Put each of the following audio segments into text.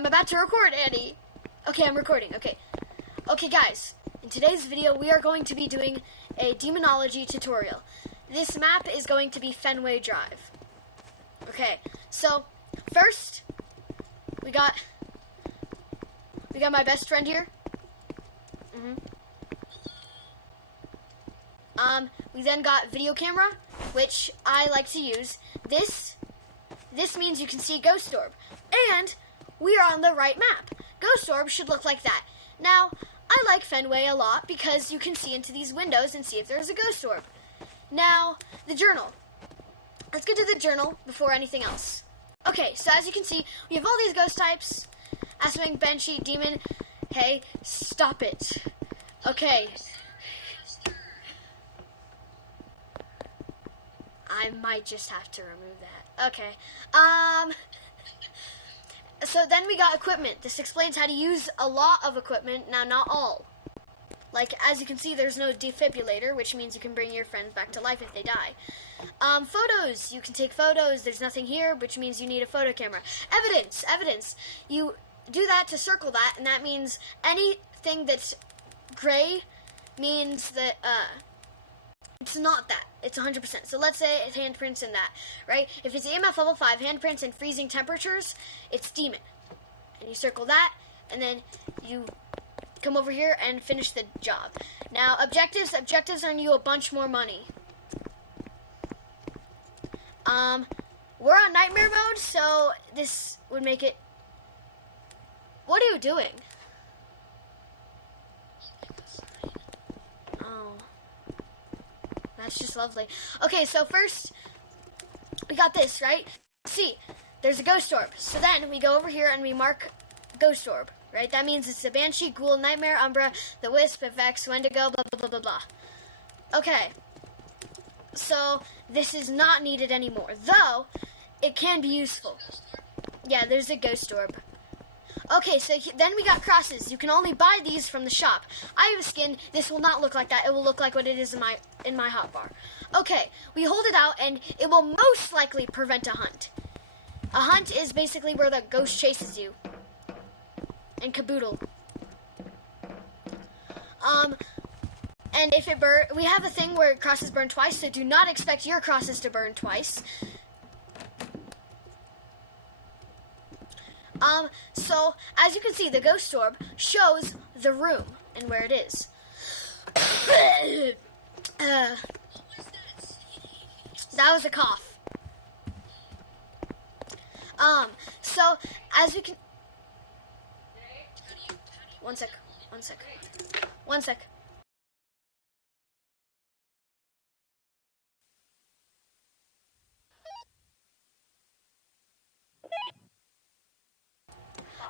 I'm about to record, Annie. Okay, I'm recording. Okay. Okay, guys. In today's video, we are going to be doing a demonology tutorial. This map is going to be Fenway Drive. Okay, so first, we got my best friend here. We then got video camera, which I like to use. This means you can see Ghost Orb. And we are on the right map. Ghost Orb should look like that. Now, I like Fenway a lot because you can see into these windows and see if there's a Ghost Orb. Now, the journal. Let's get to the journal before anything else. Okay, so as you can see, we have all these ghost types. Asswing, Banshee, Demon. Hey, stop it. Okay. I might just have to remove that. Okay. So then we got equipment. This explains how to use a lot of equipment. Now, not all. Like, as you can see, there's no defibrillator, which means you can bring your friends back to life if they die. Photos. You can take photos. There's nothing here, which means you need a photo camera. Evidence. You do that to circle that, and that means anything that's gray means that, it's not that. It's 100%. So let's say it's handprints in that, right? If it's EMF level 5, handprints and freezing temperatures, it's demon. And you circle that, and then you come over here and finish the job. Now, objectives earn you a bunch more money. We're on nightmare mode, so this would make it... What are you doing? Oh. That's just lovely. Okay, so first, we got this, right? See, there's a Ghost Orb. So then, we go over here and we mark Ghost Orb, right? That means it's the Banshee, Ghoul, Nightmare, Umbra, the Wisp, FX, Wendigo, blah, blah, blah, blah, blah. Okay. So, this is not needed anymore. Though, it can be useful. Yeah, there's a Ghost Orb. Okay, so then we got crosses. You can only buy these from the shop. I have a skin. This will not look like that. It will look like what it is in my hotbar. Okay, we hold it out, and it will most likely prevent a hunt. A hunt is basically where the ghost chases you. And caboodle. And if it we have a thing where crosses burn twice, so do not expect your crosses to burn twice. So, as you can see, the Ghost Orb shows the room and where it is. That was a cough. So, as you can... One sec.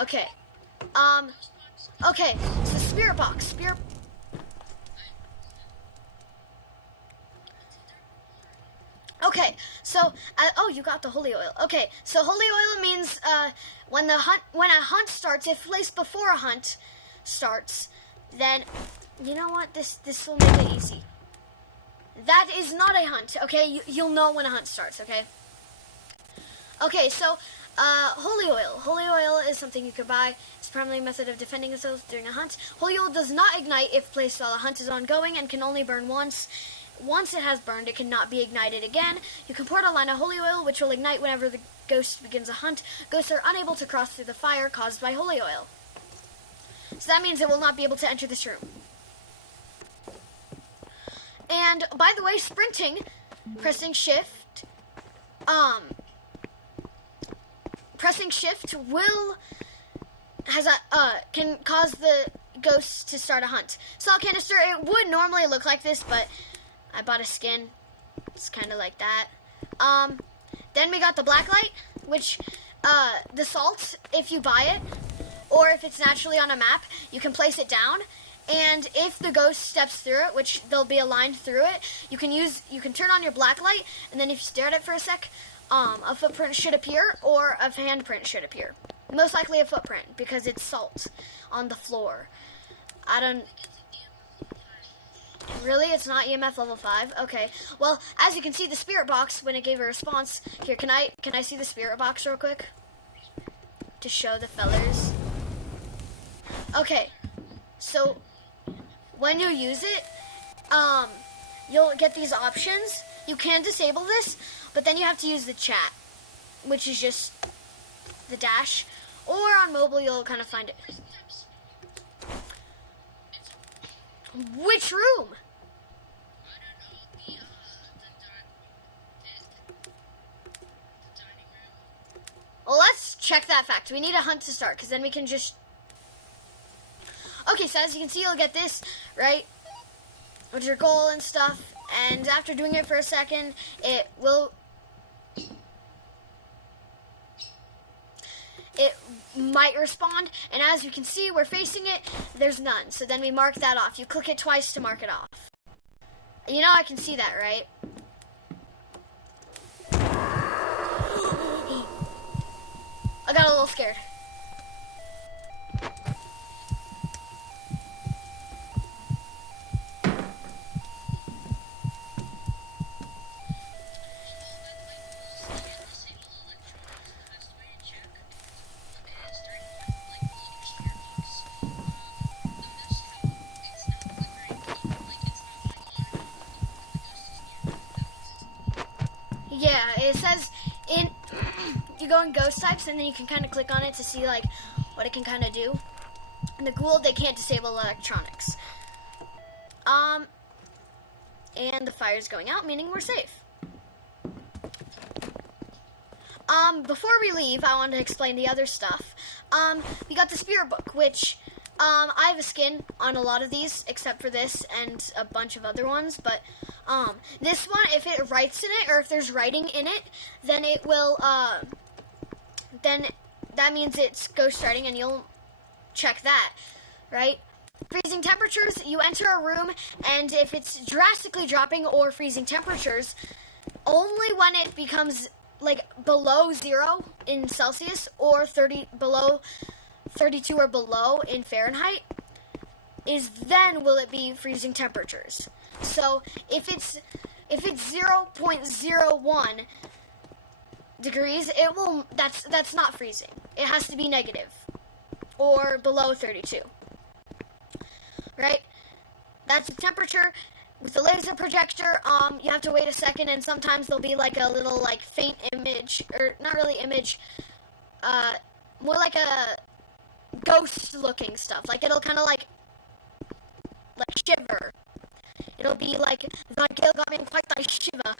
Okay. Okay, so spirit box. Okay, so, oh, you got the holy oil. Okay, so holy oil means, when a hunt starts, if placed before a hunt starts, then, you know what, this will make it easy. That is not a hunt, okay? You'll know when a hunt starts, okay? Okay, so, holy oil. Holy oil is something you could buy. It's a primary method of defending yourself during a hunt. Holy oil does not ignite if placed while a hunt is ongoing and can only burn once. Once it has burned, it cannot be ignited again. You can pour a line of holy oil, which will ignite whenever the ghost begins a hunt. Ghosts are unable to cross through the fire caused by holy oil. So that means it will not be able to enter this room. And, by the way, sprinting, pressing shift, can cause the ghosts to start a hunt. Salt canister, it would normally look like this, but I bought a skin. It's kind of like that. Then we got the black light, which, the salt, if you buy it, or if it's naturally on a map, you can place it down, and if the ghost steps through it, which there'll be a line through it, you can turn on your black light, and then if you stare at it for a sec, a footprint should appear, or a handprint should appear. Most likely a footprint, because it's salt on the floor. Really? It's not EMF level 5? Okay. Well, as you can see, the spirit box, when it gave a response... Here, can I see the spirit box real quick? to show the fellers. Okay, so when you use it, you'll get these options. You can disable this, but then you have to use the chat, which is just the dash. Or on mobile, you'll kind of find it. Which room? Well, let's check that fact. We need a hunt to start, because then we can just... Okay, so as you can see, you'll get this, right? With your goal and stuff. And after doing it for a second, it might respond, and as you can see, we're facing it, there's none. So then we mark that off. You click it twice to mark it off. You know I can see that, right? I got a little scared. Yeah, it says you go in ghost types, and then you can kind of click on it to see like what it can kind of do. And the ghoul, they can't disable electronics. And the fire's going out, meaning we're safe. Before we leave, I wanted to explain the other stuff. We got the spirit book, which I have a skin on a lot of these, except for this and a bunch of other ones, but this one, if it writes in it, or if there's writing in it, then it will, then that means it's ghost writing, and you'll check that, right? Freezing temperatures, you enter a room, and if it's drastically dropping or freezing temperatures, only when it becomes, like, below 0 in Celsius, or below 32 or below in Fahrenheit, is then will it be freezing temperatures. So if it's 0.01 degrees, that's not freezing. It has to be negative or below 32. Right? That's the temperature. With the laser projector, you have to wait a second, and sometimes there'll be like a little like faint image, or not really image, more like a ghost looking stuff. Like it'll kind of like shiver. It'll be like, the gale got me in quite a shiver.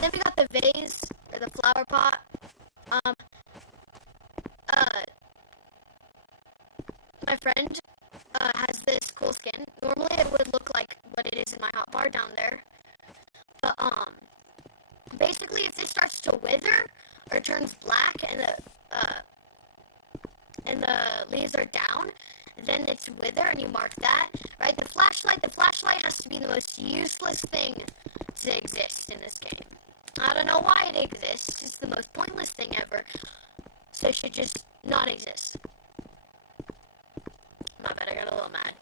Then we got the vase, or the flower pot. My friend has this cool skin. Normally it would look like what it is in my hotbar down there. But, basically if this starts to wither, or turns black, and the leaves are down, then it's wither, and you mark that, right? The flashlight has to be the most useless thing to exist in this game. I don't know why it exists. It's the most pointless thing ever. So it should just not exist. My bad, I got a little mad.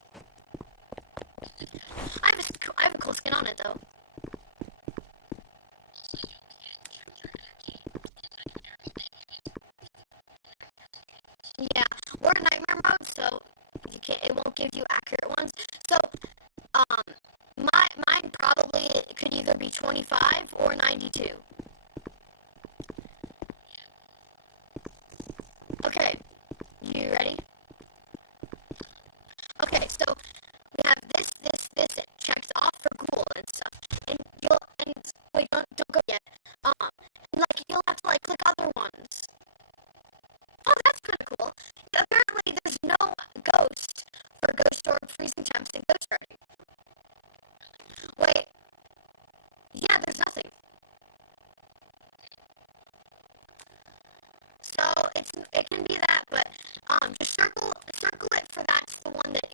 I have a cool skin on it, though. Yeah, we're in nightmare mode, so it won't give you accurate ones. So, mine probably could either be 25 or 92. Okay, you ready? Okay, so we have this, it checks off for ghoul and stuff. And wait, don't go yet. And like, you'll have to like click other ones. Oh, that's kind of cool. Apparently, there's no ghost for ghost orb, freezing temps, and ghost writing. Wait. Yeah, there's nothing. So it can be that, but just circle it for that's the one that